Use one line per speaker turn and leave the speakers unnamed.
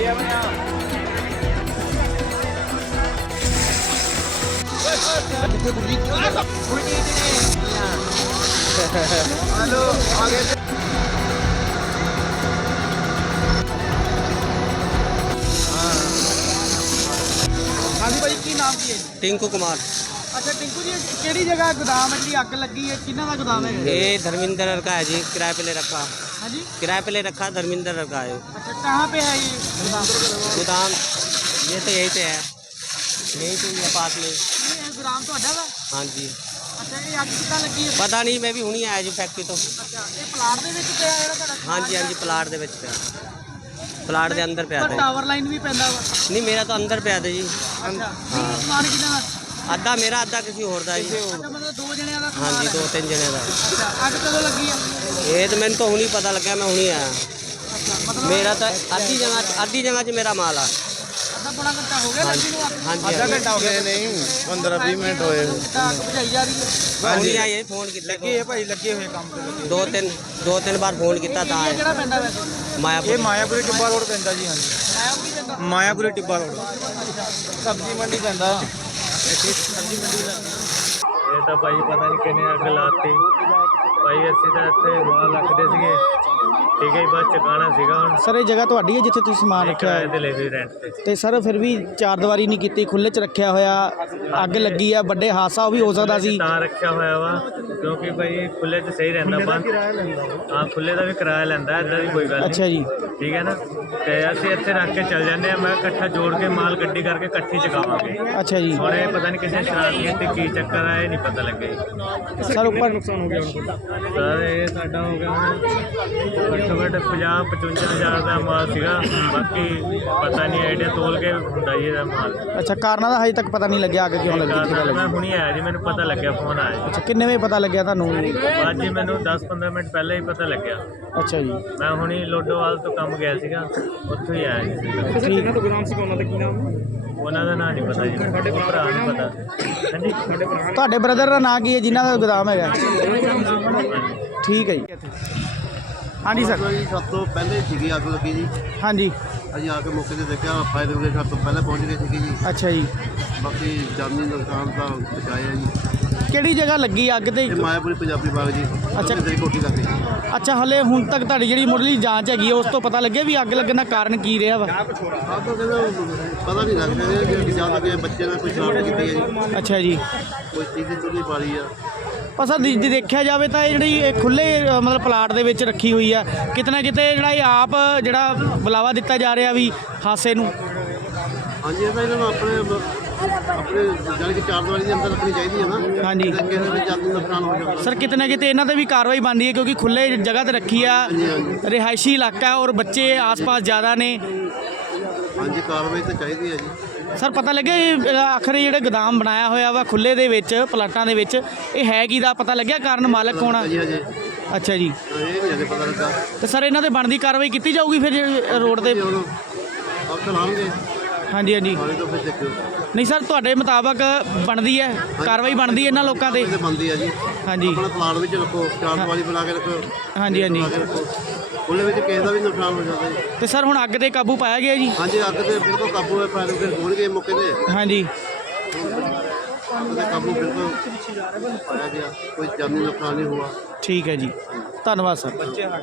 Hello आगे हाँ जी भाई की नाम की है?
टिंकू कुमार।
अच्छा टिंकू जी केड़ी जगह गोदाम है जी अग लगी है किन्ना दा गोदाम है?
ये धर्मेंद्र का है जी, किराए पे ले रखा।
हाँ जी
किराए पे ले रखा, धर्मेंद्र का है।
अच्छा कहाँ पे है ये गोदाम?
गोदाम ये तो यहीं पे है, यहीं पे ही है पास में।
ये गोदाम तो अड्डा वा?
हाँ जी,
अच्छा ये अग कितना लगी है?
पता नहीं, मैं भी हुणी आया जी फैक्ट्री तो।
अच्छा ये प्लाट दे विच पिया जेड़ा ਤੁਹਾਡਾ?
हाँ जी हाँ जी, प्लाट दे विच पिया, प्लाट दे अंदर पिया
पर
था।
टावर लाइन भी पैंदा वा?
नहीं मेरा तो अंदर पिया था जी।
अच्छा समान कितना दा?
आधा मेरा आधा किसी होर दा जी।
अच्छा मतलब दो जणिਆਂ ਦਾ
हाँ जी,
समान है।
2-3 जने का।
अच्छा अग कदों लगी है?
ये तो मैंने तो हुणी पता लगा, मैं हुणी आया।
अच्छा मतलब
मेरा तो आधी जगह च मेरा माल आ।
आधा पौना घंटा हो गया
हाँ
लगी
जी
ਨੂੰ अग?
हाँ जी,
आधा घंटा हो गया
नहीं 15-20 मिनट होए
अग बुझाई जा रही है?
हुणी आए फोन किया।
लगे है भाई लगे हुए काम पे लगे
2-3 बार फोन किया था।
ਇਹ ਕਿਹੜਾ ਪੈਂਦਾ ਵੈਸੇ?
मायापुर।
ये मायापुरी टिब्बा रोड पैंदा जी। हाँ जी
ਆਇਆ ਵੀ ਪੈਂਦਾ?
मायापुरी टिब्बा रोड सब्जी मंडी पैंदा।
ਇਹ ਤਾਂ ਭਾਈ ਪਤਾ ਨਹੀਂ ਕਿੰਨੇ ਅੱਗ ਲਾਤੀ ਭਾਈ। ਅਸੀਂ ਤਾਂ ਇੱਥੇ ਮਾਲ ਰੱਖਦੇ ਸੀਗੇ, ਠੀਕ ਹੈ ਜੀ, ਬਸ ਚੁਕਾਣਾ ਸੀਗਾ ਹੁਣ।
ਸਰ ਇਹ ਜਗ੍ਹਾ ਤੁਹਾਡੀ ਹੈ ਜਿੱਥੇ ਤੁਸੀਂ ਸਮਾਨ ਰੱਖਿਆ
ਕਿਰਾਏ
ਹੈ
ਤੇ ਲੈ ਲਈ ਰੈਂਟ ਤੇ।
ਤੇ ਸਰ ਫਿਰ ਵੀ ਚਾਰ ਦੀਵਾਰੀ ਨਹੀਂ ਕੀਤੀ, ਖੁੱਲੇ 'ਚ ਰੱਖਿਆ ਹੋਇਆ, ਅੱਗ ਲੱਗੀ ਆ, ਵੱਡੇ ਹਾਦਸਾ ਉਹ ਵੀ ਹੋ ਸਕਦਾ ਸੀ।
ਤਾਂ ਰੱਖਿਆ ਹੋਇਆ ਵਾ ਕਿਉਂਕਿ ਭਾਈ ਖੁੱਲੇ 'ਚ ਸਹੀ ਰਹਿੰਦਾ ਬੰਦ। ਹਾਂ ਖੁੱਲੇ ਦਾ ਵੀ ਕਿਰਾਇਆ ਲੈਂਦਾ, ਇੱਦਾਂ ਦੀ ਕੋਈ ਗੱਲ
ਅੱਛਾ
ਨਹੀਂ,
ਜੀ
ਠੀਕ ਹੈ ਨਾ। ਤੇ ਅਸੀਂ ਇੱਥੇ ਰੱਖ ਕੇ ਚੱਲ ਜਾਂਦੇ ਆ। ਮੈਂ ਇਕੱਠਾ ਜੋੜ ਕੇ ਮਾਲ ਗੱਡੀ ਕਰਕੇ ਇਕੱਠੀ ਚੁਕਾਵਾਂਗੇ।
ਅੱਛਾ ਜੀ
ਹੁਣ ਇਹ ਪਤਾ ਨਹੀਂ ਕਿਸੇ ਸ਼ਰਾਰਤ ਕੀਤੀ ਕੀ ਚੱਕਰ ਆ, ਇਹ ਨਹੀਂ ਪਤਾ ਲੱਗਿਆ ਜੀ।
ਸਰ ਉੱਪਰ
ਸਰ ਇਹ ਸਾਡਾ ਹੋ ਗਿਆ ਹੁਣ ਘੱਟੋ ਘੱਟ 50-55 ਹਜ਼ਾਰ ਦਾ ਮਾਲ ਸੀਗਾ। ਬਾਕੀ ਪਤਾ ਨਹੀਂ ਆਈਡੀਆ ਤੋਲ ਕੇ ਹੁੰਦਾ ਜੀ ਇਹਦਾ ਮਾਲ।
ਅੱਛਾ ਕਾਰਨਾਂ ਦਾ ਹਜੇ ਤੱਕ ਪਤਾ ਨਹੀਂ ਲੱਗਿਆ ਅੱਗ ਕਿਉਂ ਲੱਗੀ, ਕਿਹਦਾ
ਮੈਂ
ਲੱਗੀ।
ਹੁਣੀ ਆਇਆ ਜੀ, ਮੈਨੂੰ ਪਤਾ ਲੱਗਿਆ, ਫੋਨ ਆਇਆ ਜੀ।
ਅੱਛਾ ਕਿੰਨੇ ਵਜੇ ਪਤਾ ਲੱਗਿਆ ਤੁਹਾਨੂੰ?
ਅੱਜ ਹੀ ਮੈਨੂੰ 10-15 ਮਿੰਟ ਪਹਿਲਾਂ ਹੀ ਪਤਾ ਲੱਗਿਆ।
ਅੱਛਾ ਜੀ
ਮੈਂ ਹੁਣੀ ਲੋਡੋਵਾਲ ਤੋਂ ਕੰਮ ਗਿਆ ਸੀਗਾ, ਉੱਥੋਂ ਹੀ ਆਇਆ ਜੀ।
ਠੀਕ
ਉਹਨਾਂ ਦਾ ਨਾਂ ਨਹੀਂ ਪਤਾ ਜੀ, ਸਾਡੇ ਭਰਾ ਨੂੰ ਪਤਾ। ਹਾਂਜੀ
ਤੁਹਾਡੇ ਬ੍ਰਦਰ ਦਾ ਨਾਂ ਕੀ ਹੈ ਜਿਨ੍ਹਾਂ ਦਾ ਗੋਦਾਮ ਹੈਗਾ? ਠੀਕ ਹੈ ਜੀ ਹਾਂਜੀ ਸਰ।
ਜੀ ਸਭ ਤੋਂ ਪਹਿਲੇ ਸੀਗੀ ਅੱਗ ਲੱਗੀ ਜੀ।
ਹਾਂਜੀ
ਅਸੀਂ ਆ ਕੇ ਮੌਕੇ ਤੇ ਦੇਖਿਆ, ਫਾਇਰ ਬ੍ਰਿਗੇਡ ਸਭ ਤੋਂ ਪਹਿਲਾਂ ਪਹੁੰਚ ਗਏ ਸੀਗੇ ਜੀ।
ਅੱਛਾ ਜੀ
ਬਾਕੀ ਜਾਨੀ ਨੁਕਸਾਨ ਤਾਂ ਬਚਾਇਆ ਜੀ।
ਕਿਹੜੀ ਜਗ੍ਹਾ ਲੱਗੀ ਅੱਗ ਤੇ?
ਇਹ ਮਾਇਆਪੁਰੀ ਪੰਜਾਬੀ ਬਾਗ ਜੀ।
ਅੱਛਾ।
ਤੇਰੀ ਕੋਠੀ ਲੱਗੀ।
ਅੱਛਾ ਹਲੇ ਹੁਣ ਤੱਕ ਤੁਹਾਡੀ ਜਿਹੜੀ ਮੁੱਢਲੀ ਜਾਂਚ ਹੈਗੀ ਹੈ ਉਸ ਤੋਂ ਪਤਾ ਲੱਗਿਆ ਵੀ ਅੱਗ ਲੱਗਣ ਦਾ ਕਾਰਨ ਕੀ ਰਿਹਾ ਵਾ?
ਆਪ ਤਾਂ ਕਹਿੰਦਾ ਪਤਾ ਨਹੀਂ ਲੱਗ ਰਿਹਾ ਕਿ ਜਾਂ ਤਾਂ ਕਿ ਬੱਚੇ ਨੇ ਕੋਈ ਸ਼ਰਾਰਤ ਕੀਤੀ ਹੈ ਜੀ,
ਅੱਛਾ ਜੀ
ਕੋਈ ਚੀਜ਼ ਦੀ ਚੁੱਲੀ ਪਾ ਲਈ ਆ।
ਪਰ ਸਰ ਜੇ ਦੇਖਿਆ ਜਾਵੇ ਤਾਂ ਇਹ ਜਿਹੜੀ ਇਹ ਖੁੱਲੇ ਮਤਲਬ ਪਲਾਟ ਦੇ ਵਿੱਚ ਰੱਖੀ ਹੋਈ ਆ, ਕਿਤੇ ਨਾ ਕਿਤੇ ਜਿਹੜਾ ਇਹ ਆਪ ਜਿਹੜਾ ਬੁਲਾਵਾ ਦਿੱਤਾ ਜਾ ਰਿਹਾ ਵੀ ਹਾਸੇ ਨੂੰ।
ਹਾਂਜੀ ਇਹ ਤਾਂ ਇਹਨਾਂ ਨੂੰ ਆਪਣੇ ਜਾਨੀ ਕਿ ਚਾਰ ਦੀਵਾਰੀ ਦੇ ਅੰਦਰ ਰੱਖਣੀ ਚਾਹੀਦੀ ਹੈ ਨਾ।
ਹਾਂਜੀ
ਕਿਸੇ ਦੇ ਜਾਨੀ ਨੁਕਸਾਨ ਹੋ ਜਾਵੇ।
ਸਰ ਕਿਤੇ ਨਾ ਕਿਤੇ ਇਹਨਾਂ ਤੇ ਵੀ ਕਾਰਵਾਈ ਬਣਦੀ ਹੈ ਕਿਉਂਕਿ ਖੁੱਲੇ ਜਗ੍ਹਾ ਤੇ ਰੱਖੀ ਆ, ਰਿਹਾਇਸ਼ੀ ਇਲਾਕਾ ਹੈ ਔਰ ਬੱਚੇ ਆਸ-ਪਾਸ ਜ਼ਿਆਦਾ ਨੇ।
ਹਾਂਜੀ ਕਾਰਵਾਈ ਤਾਂ ਚਾਹੀਦੀ ਹੈ ਜੀ।
ਸਰ ਪਤਾ ਲੱਗਿਆ ਇਹ ਆਖਰ ਜਿਹੜਾ ਗੋਦਾਮ ਬਣਾਇਆ ਹੋਇਆ ਵਾ ਖੁੱਲੇ ਦੇ ਵਿੱਚ ਪਲਾਟਾਂ ਦੇ ਵਿੱਚ, ਇਹ ਹੈ ਕੀ ਦਾ ਪਤਾ ਲੱਗਿਆ ਕਾਰਨ ਮਾਲਕ ਹੋਣਾ?
ਜੀ ਹਜੇ
ਅੱਛਾ ਜੀ
ਇਹ ਨਹੀਂ ਹਜੇ ਪਤਾ ਲੱਗਾ।
ਤੇ ਸਰ ਇਹਨਾਂ ਤੇ ਬਣਦੀ ਕਾਰਵਾਈ ਕੀਤੀ ਜਾਊਗੀ ਫਿਰ ਜੇ ਰੋਡ ਤੇ?
ਹੁਣ ਆਪ ਚਲਾਉਣਗੇ
ਹਾਂਜੀ ਹਾਂਜੀ
ਹਾਲੇ ਤੋਂ ਫਿਰ ਦੇਖਿਓ।
ਨਹੀਂ ਸਰ ਤੁਹਾਡੇ ਮੁਤਾਬਕ ਬਣਦੀ ਹੈ ਕਾਰਵਾਈ, ਬਣਦੀ ਹੈ ਇਹਨਾਂ ਲੋਕਾਂ ਤੇ?
ਇਹ ਬੰਦੀ ਆ ਜੀ।
ਹਾਂਜੀ
ਆਪਣਾ ਪਲਾਟ ਵਿੱਚ ਰੱਖੋ, ਚਾਰ ਦੀਵਾਰੀ ਬਣਾ ਕੇ ਰੱਖੋ।
ਹਾਂਜੀ ਹਾਂਜੀ
ਉਹਦੇ ਵਿੱਚ ਕਿਸੇ ਦਾ ਵੀ ਨੁਕਸਾਨ ਹੋ ਜਾਂਦਾ ਜੀ।
ਤੇ ਸਰ ਹੁਣ ਅੱਗ ਤੇ ਕਾਬੂ ਪਾਇਆ ਗਿਆ ਜੀ?
ਹਾਂਜੀ ਅੱਗ ਤੇ ਬਿਲਕੁਲ ਕਾਬੂ ਹੈ। ਫਾਇਰ ਬ੍ਰਿਗੇਡ ਪਹੁੰਚ ਗਏ ਮੌਕੇ ਤੇ।
ਹਾਂਜੀ
ਉਹਦਾ ਕਾਬੂ ਬਿਲਕੁਲ ਪਾਇਆ ਗਿਆ, ਕੋਈ ਜਾਨੀ ਨੁਕਸਾਨ ਨਹੀਂ ਹੁਆ।
ਠੀਕ ਹੈ ਜੀ ਧੰਨਵਾਦ ਸਰ।